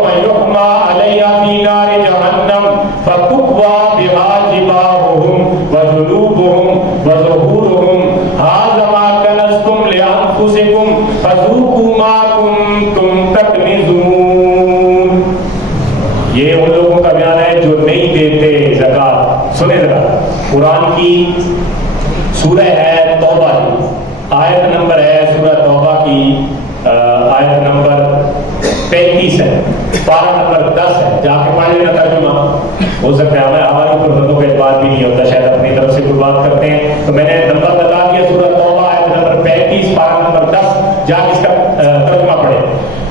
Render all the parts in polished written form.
یوم یحما علیہا فی نار جہنم فتکوی بہا جباہہم وجنوبہم وظہورہم ھذا ما کنزتم لانفسکم فذوقوا ما کنتم تکنزون. یہ ان لوگوں کا بیان ہے جو نہیں دیتے زکوٰۃ. سنیں ذرا, قرآن کی سورہ ہے توبہ کی, آیت نمبر ہے سورہ توبہ کی آیت نمبر 35 ہے, پارہ نمبر 10 ہے. جا کے پڑھ لینا ترجمہ. ہو سکتا ہے ہماری پرفتوں کا اعتبار بھی نہیں ہوتا, شاید اپنی طرف سے کوئی بات کرتے ہیں, تو میں نے نمبر بتا دیا سورہ توبہ آیت نمبر 35 پارہ نمبر 10. جا کے اس کا ترجمہ پڑھے.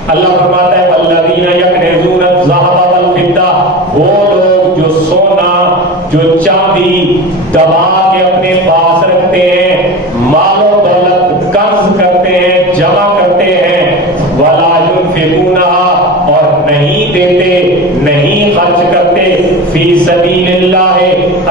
اللہ فرماتا ہے والذین یکنزون الذھب والفضہ, وہ لوگ جو سونا جو چاندی دبا کے اپنے پاس رکھتے ہیں, مال و دولت قرض کرتے ہیں, جمع کرتے ہیں, ولا ينفقونها, اور نہیں دیتے, نہیں خرچ کرتے, فی سبیل اللہ,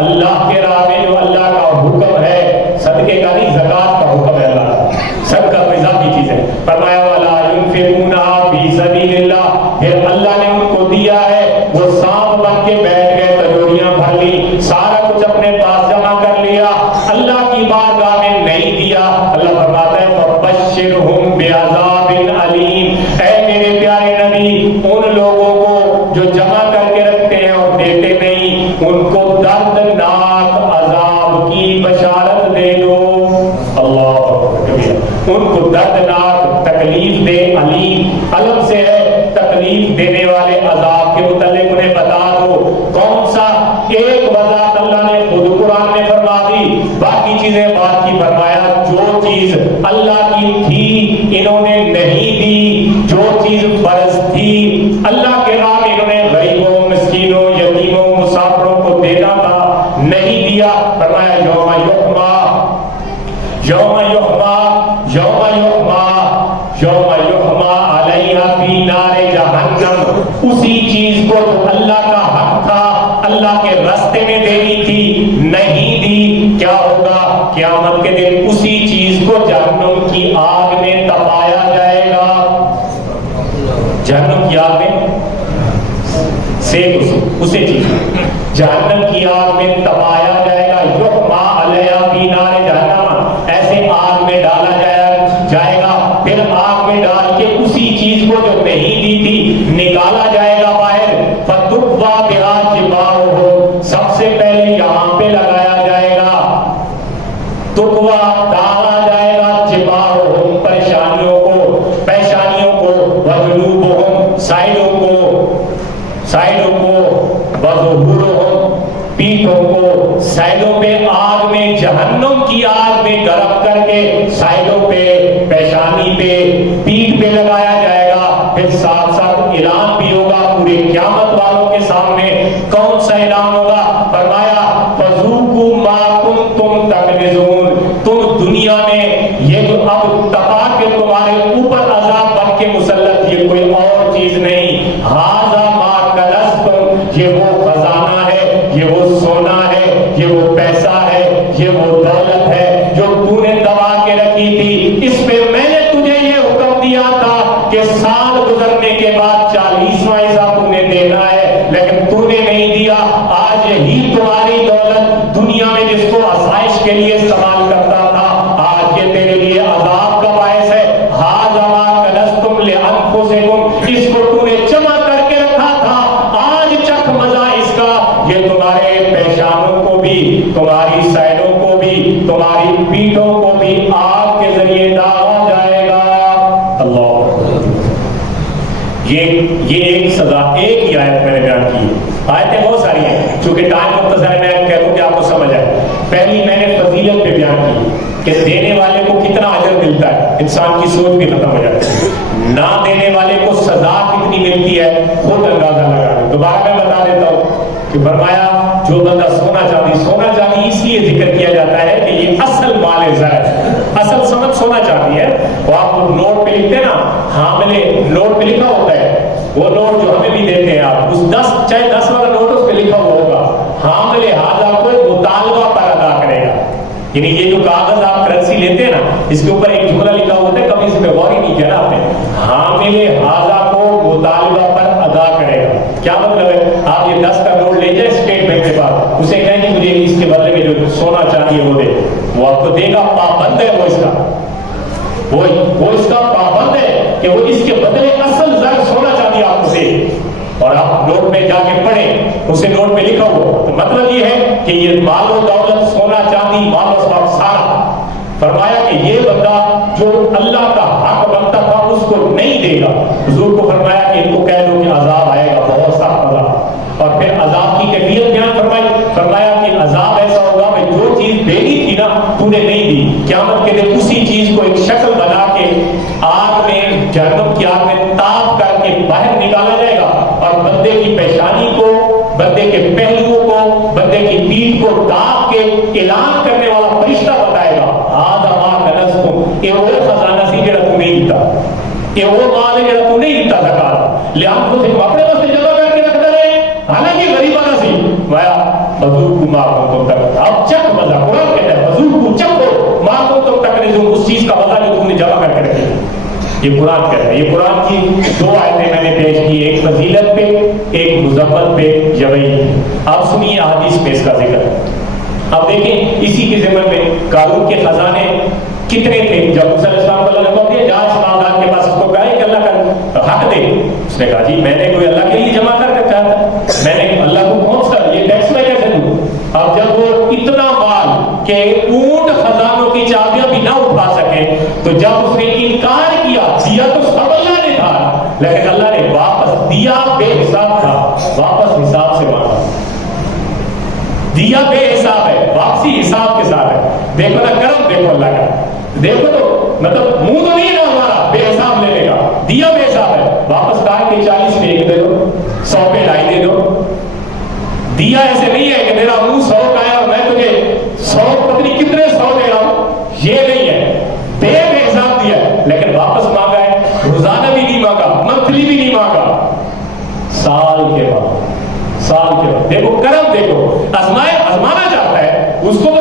اللہ کے راہ میں جو اللہ کا حکم ہے, صدقے کا نہیں زکوٰۃ کا حکم ہے اللہ کا, صدقہ کوئی ذاتی چیز ہے. فرمایا ولا ينفقونها فی سبیل اللہ, پھر اللہ نے ان کو دیا ہے, وہ سانپ بن کے بیٹھ گئے, تجوریاں بھر لی, سارا کچھ اپنے پاس جمع کر لیا, اللہ کی بارگاہ میں نہیں دیا. اللہ فرماتا ہے فبشرہم بعذاب علیم, اے میرے پیارے نبی ان لوگوں کو جو جمع کر کے رکھتے ہیں اور دیتے نہیں, ان کو دردناک عذاب کی بشارت دے دو. اللہ ان کو دردناک تکلیف دے, علیم علم سے ہے تکلیف دینے والے عذاب کے متعلق انہیں بتا دو. کون سا ایک وضاحت اللہ نے خود قرآن میں فرما دی, باقی چیزیں بعد کی فرمایا. جو چیز اللہ کی تھی انہوں نے نہیں دی, جو چیز فرض تھی اللہ کے راہ میں انہوں نے غریبوں, مسکینوں, یتیموں, مسافروں کو دینا تھا, نہیں دیا. فرمایا یوم یحما یوم یحما یوم یحما یوم یحما علیہا فی نار جہنم, اسی چیز کو جو اللہ کا حق تھا, اللہ کے راستے میں دینی تھی, نہیں دی, کیا ہوگا قیامت کے دن اسی چیز کو جہنم کی آگ میں تپایا جائے گا. جہنم کی آگ میں سیک اسے چیز جہنم کی آگ میں تپایا جائے گا. یحما علیہا فی نار جہنم, ایسے آگ میں ڈالا جائے گا, پھر آگ میں ڈال کے اسی چیز کو جو نہیں دی تھی نکالا جائے گا باہر. فتکوی بہا جباہہم, سب سے پہلے یہاں پہ لگایا جائے گا, تکوا ڈالا جائے گا, جباہہم پریشانیوں کو, پیشانیوں کو, وجنوبہم سائڈوں کو, وظہورہم پیٹھوں کو, سائڈوں پہ آگ میں, جہنم کی آگ میں گرم کر کے سائڈوں پہ, پیشانی پہ, پیٹھ پہ لگایا جائے گا. پھر ساتھ ساتھ اعلان بھی ہوگا پورے قیامت والوں کے سامنے. کون سا اعلان ہوگا؟ فرمایا فذوقوا ما کنتم تکنزون, تم دنیا میں یہ جو اب تپا کے تمہارے اوپر عذاب بن کے مسلط, یہ کوئی اور چیز نہیں, ھذا ما کنزتم, یہ وہ خزانہ ہے, یہ وہ سونا ہے, یہ وہ پیسہ ہے, یہ وہ دولت ہے جو تو نے دبا کے رکھی تھی. اس پہ میں نے تجھے یہ حکم دیا تھا کہ سال گزرنے کے بعد 40واں حصہ تم نے دینا ہے, لیکن تو نے نہیں دیا. آج یہی تمہاری دولت دنیا میں جس کو آسائش کے لیے استعمال کرتا تھا, آج یہ تیرے لیے عذاب کا باعث ہے. ھذا ما کنزتم لانفسکم, اس کو تو نے جمع کر کے رکھا تھا, آج چکھ مزہ اس کا. یہ تمہارے پیشانوں کو بھی, تمہاری سائڈوں کو بھی, تمہاری پیٹھوں کو بھی آگ کے ذریعے ڈالا جائے گا. اللہ, یہ ایک سزا, ایک ہی آیت میں نے بیان کی ہے. آیتیں بہت ساری ہیں, چونکہ ٹائم مختصر ہے, میں کہہ دوں کہ آپ کو سمجھ آئے. پہلی میں نے فضیلت پہ بیان کی کہ دینے والے کو کتنا اجر ملتا ہے, انسان کی سوچ بھی ختم ہو جاتی ہے. نہ دینے والے کو سزا کتنی ملتی ہے, خود اندازہ لگا لیں. دوبارہ میں بتا دیتا ہوں کہ فرمایا جو بندہ سونا چاندی اس لیے ذکر کیا جاتا ہے کہ یہ اصل مال زر ہے, اصل سمجھ سونا چاندی ہے. وہ آپ نوٹ پہ لکھتے ہیں نا, حاملے نوٹ پہ لکھا ہوتا ہے, وہ نوٹ جو ہمیں بھی دیتے ہیں آپ, اس 10 والا نوٹ اس پہ لکھا ہوا ہوگا, حاملے حاضہ کو مطالبہ پر ادا کرے گا. یعنی یہ جو کاغذ آپ کرنسی لیتے ہیں نا, اس کے اوپر ایک جملہ لکھا ہوتا ہے, کبھی اس پہ غور ہی نہیں کیا نا آپ نے, حاملے حاضہ کو مطالبہ پر ادا کیا مطلب ہے؟ آپ یہ 10 کا نوٹ لے جائیں اسٹیٹ بینک کے پاس، اسے کہیں کہ مجھے اس کے بدلے میں جو سونا چاندی ہے وہ دے، وہ آپ کو دے گا، پابند ہے وہ اس کا، وہ اس کا پابند ہے کہ وہ اس کے بدلے اصل زر سونا چاندی آپ کو دے۔ اور آپ نوٹ میں جا کے پڑھیں، اسے نوٹ میں لکھا ہوا، تو مطلب یہ ہے کہ یہ مال و دولت، سونا چاندی، مال و اسباب سارا، فرمایا کہ یہ بندہ جو اللہ کا حق بنتا تھا اس کو نہیں دے گا۔ حضور کو فرمایا کہ ان کو کہہ دو کہ عذاب آئے گا، بہت سخت عذاب، اور پھر عذاب کی کیفیت بیان فرمائی، فرمایا کہ عذاب ایسا ہوگا کہ جو چیز دینی تھی نا تو نے نہیں دی، قیامت کے دن اسی چیز کو ایک شکل بنا کے آگ میں، جہنم کی آگ میں تاپ کر کے باہر نکالا جائے گا، اور بندے کی پیشانی کو، بندے کے پہلوؤں کو، بندے کی پیٹھ کو ڈانپ کے اعلان کرنے والا فرشتہ بتائے گا، آدھا ماں کنزتم، یہ وہ خزانہ سی جڑا تو نہیں دیتا، یہ وہ مال ہے جڑا تو نہیں دیتا زکات، لہٰذا خود اپنے واسطے جمع کر کے رکھتا رہے، حالانکہ غریبانہ سی، وایا بزرگ کو ماں کو تک، اب چک مزہ، قرآن کہتا ہے بزرگ کو چک ہو ماں کو تک نے جو اس چیز کا مزہ جو تم نے جمع کر کے رکھی، یہ قرآن کہتا ہے۔ یہ قرآن کی 2 آیتیں میں نے پیش کی، ایک فضیلت پہ، ایک مذمت پہ یوئی۔ آپ سنیے احادیث میں اس کا ذکر۔ اب دیکھیں اسی کے ضمن میں قارون کے خزانے کتنے تھے؟ جب موسیٰ علیہ السلام کو اللہ نے کہا جا اس خاندان کے پاس، اس کو کہا کہ اللہ کا حق دے، اس نے کہا جی میں نے کوئی اللہ کے لیے جمع کر کے چاہتا، میں نے اللہ کو کون سا یہ ٹیکس میں کیسے دوں؟ اب جب وہ اتنا مال کہ اونٹ خزانوں کی چابیاں بھی نہ اٹھا سکے، تو جب اس نے انکار کیا، دیا تو سب اللہ نے تھا، لیکن اللہ نے واپس دیا بے حساب تھا، واپس حساب سے مانگا، دیا بے حساب ہے، واپسی حساب کے ساتھ ہے۔ دیکھو نا کرم، دیکھو اللہ کا، دیکھو تو مطلب منہ تو نہیں نا ہمارا بے حساب لینے کا، دیا بے حساب ہے، واپس کہا کہ 40 پہ 1 دے دو، 100 پہ 2.5 دے دو۔ دیا ایسے نہیں ہے کہ میرا منہ 100 کا ہے اور میں تجھے 100 پتہ نہیں کتنے 100 دے رہا ہوں، یہ نہیں ہے، بے حساب دیا ہے، لیکن واپس مانگا ہے، روزانہ بھی نہیں مانگا، منتھلی بھی نہیں مانگا، سال کے بعد، سال کے بعد۔ دیکھو کرم، دیکھو آزمانا چاہتا ہے، اس کو